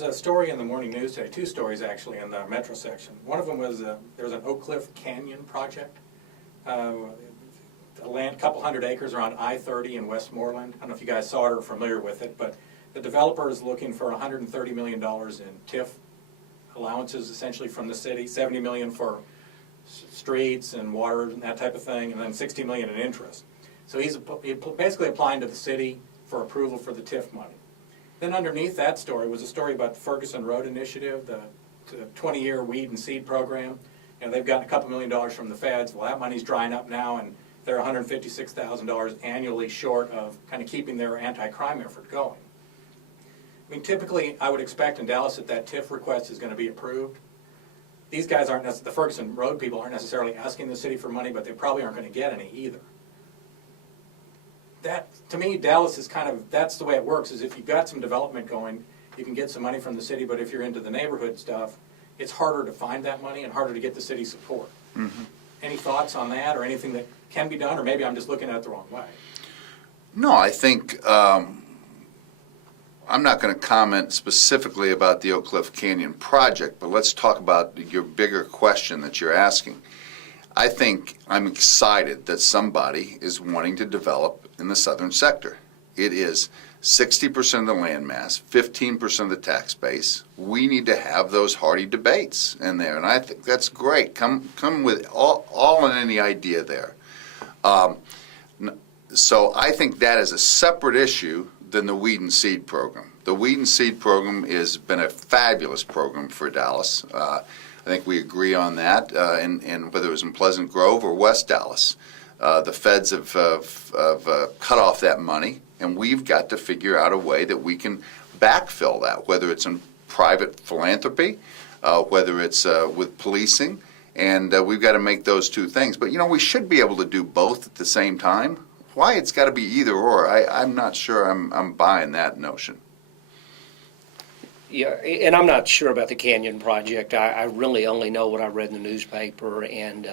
was a story in the morning news today, two stories actually in the metro section. One of them was there was an Oak Cliff Canyon project. A land, couple hundred acres around I-30 in Westmoreland. I don't know if you guys saw it or are familiar with it, but the developer is looking for $130 million in TIF allowances essentially from the city, $70 million for streets and water and that type of thing, and then $60 million in interest. So he's basically applying to the city for approval for the TIF money. Then underneath that story was a story about the Ferguson Road Initiative, the 20-year weed and seed program. And they've gotten a couple $1 million from the feds. Well, that money's drying up now, and they're $156,000 annually short of kind of keeping their anti-crime effort going. I mean, typically, I would expect in Dallas that TIF request is going to be approved. These guys aren't, the Ferguson Road people aren't necessarily asking the city for money, but they probably aren't going to get any either. That, to me, Dallas is kind of, that's the way it works, is if you've got some development going, you can get some money from the city, but if you're into the neighborhood stuff, it's harder to find that money and harder to get the city support. Mm-hmm. Any thoughts on that or anything that can be done, or maybe I'm just looking at it the wrong way? No, I think I'm not going to comment specifically about the Oak Cliff Canyon project, but let's talk about your bigger question that you're asking. I think I'm excited that somebody is wanting to develop in the southern sector. It is 60% of the land mass, 15% of the tax base. We need to have those hearty debates in there, and I think that's great. Come with all and any idea there. So I think that is a separate issue than the Weed and Seed program. The Weed and Seed program has been a fabulous program for Dallas. I think we agree on that, and whether it was in Pleasant Grove or West Dallas. The feds have cut off that money, and we've got to figure out a way that we can backfill that, whether it's in private philanthropy, whether it's with policing, and we've got to make those two things. But, you know, we should be able to do both at the same time. Why it's got to be either or, I'm not sure I'm buying that notion. Yeah, and I'm not sure about the Canyon project. I really only know what I read in the newspaper, and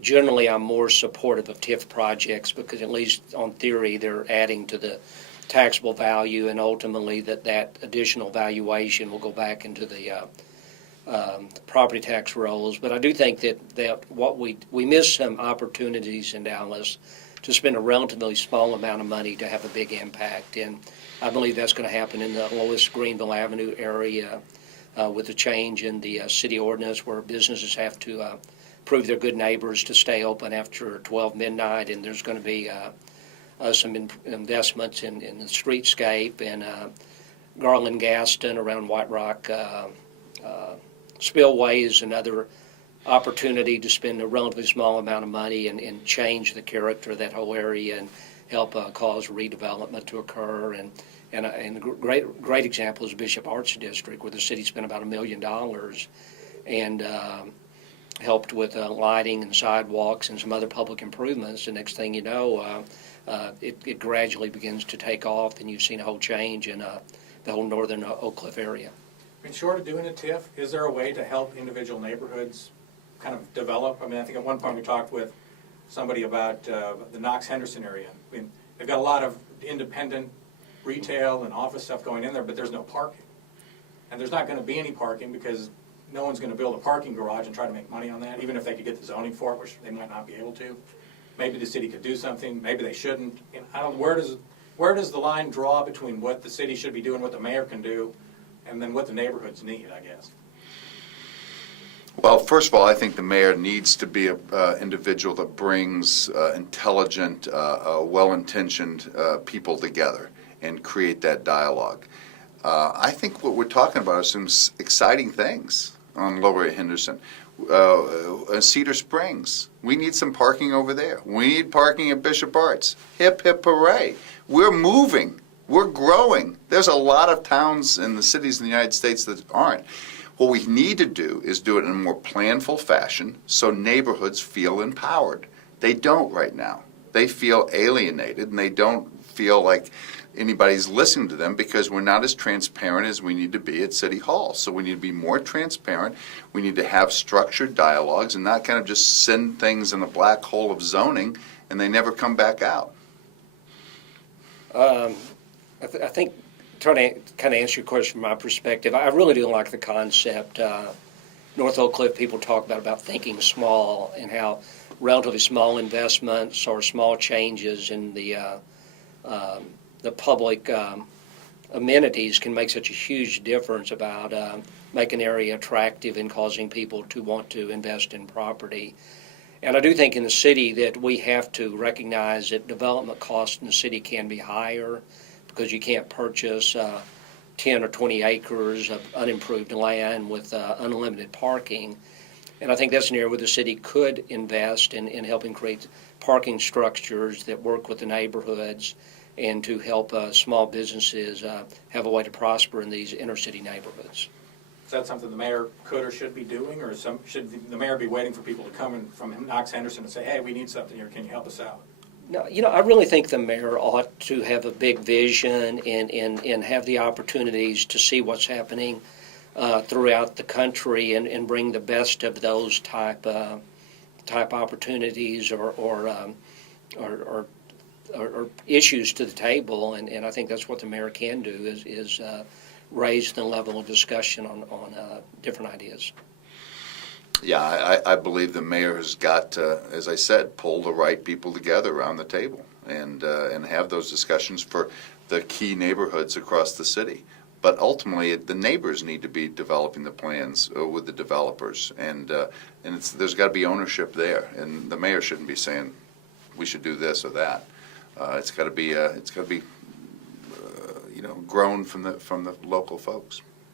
generally I'm more supportive of TIF projects because at least on theory they're adding to the taxable value, and ultimately that additional valuation will go back into the property tax rolls. But I do think that what we miss some opportunities in Dallas to spend a relatively small amount of money to have a big impact, and I believe that's going to happen in the Lois Greenville Avenue area with the change in the city ordinance where businesses have to prove they're good neighbors to stay open after 12 midnight, and there's going to be some investments in the streetscape and Garland Gaston around White Rock spillways, another opportunity to spend a relatively small amount of money and change the character of that whole area and help cause redevelopment to occur. And a great example is Bishop Arts District, where the city spent about $1 million and helped with lighting and sidewalks and some other public improvements. The next thing you know, it gradually begins to take off, and you've seen a whole change in the whole northern Oak Cliff area. I mean, short of doing a TIF, is there a way to help individual neighborhoods kind of develop? I mean, I think at one point we talked with somebody about the Knox-Henderson area. I mean, they've got a lot of independent retail and office stuff going in there, but there's no parking. And there's not going to be any parking because no one's going to build a parking garage and try to make money on that, even if they could get the zoning for it, which they might not be able to. Maybe the city could do something, maybe they shouldn't. You know, I don't know, where does the line draw between what the city should be doing, what the mayor can do, and then what the neighborhoods need, I guess? Well, first of all, I think the mayor needs to be an individual that brings intelligent, well-intentioned people together and create that dialogue. I think what we're talking about are some exciting things on Lower Henderson. Cedar Springs, we need some parking over there. We need parking at Bishop Arts. Hip, hip, hooray. We're moving. We're growing. There's a lot of towns in the cities in the United States that aren't. What we need to do is do it in a more planful fashion so neighborhoods feel empowered. They don't right now. They feel alienated, and they don't feel like anybody's listening to them because we're not as transparent as we need to be at City Hall. So we need to be more transparent. We need to have structured dialogues and not kind of just send things in a black hole of zoning and they never come back out. I think try to kind of answer your question from my perspective. I really do like the concept. North Oak Cliff people talk about thinking small and how relatively small investments or small changes in the public amenities can make such a huge difference about making an area attractive and causing people to want to invest in property. And I do think in the city that we have to recognize that development costs in the city can be higher because you can't purchase 10 or 20 acres of unimproved land with unlimited parking. And I think that's an area where the city could invest in helping create parking structures that work with the neighborhoods and to help small businesses have a way to prosper in these inner city neighborhoods. Is that something the mayor could or should be doing, or should the mayor be waiting for people to come in from Knox Henderson and say, hey, we need something here, can you help us out? No, I really think the mayor ought to have a big vision and have the opportunities to see what's happening throughout the country and bring the best of those type opportunities or issues to the table, and I think that's what the mayor can do is raise the level of discussion on different ideas. Yeah, I believe the mayor has got to, as I said, pull the right people together around the table and have those discussions for the key neighborhoods across the city. But ultimately, the neighbors need to be developing the plans with the developers, and there's got to be ownership there. And the mayor shouldn't be saying we should do this or that. It's got to be grown from the local folks.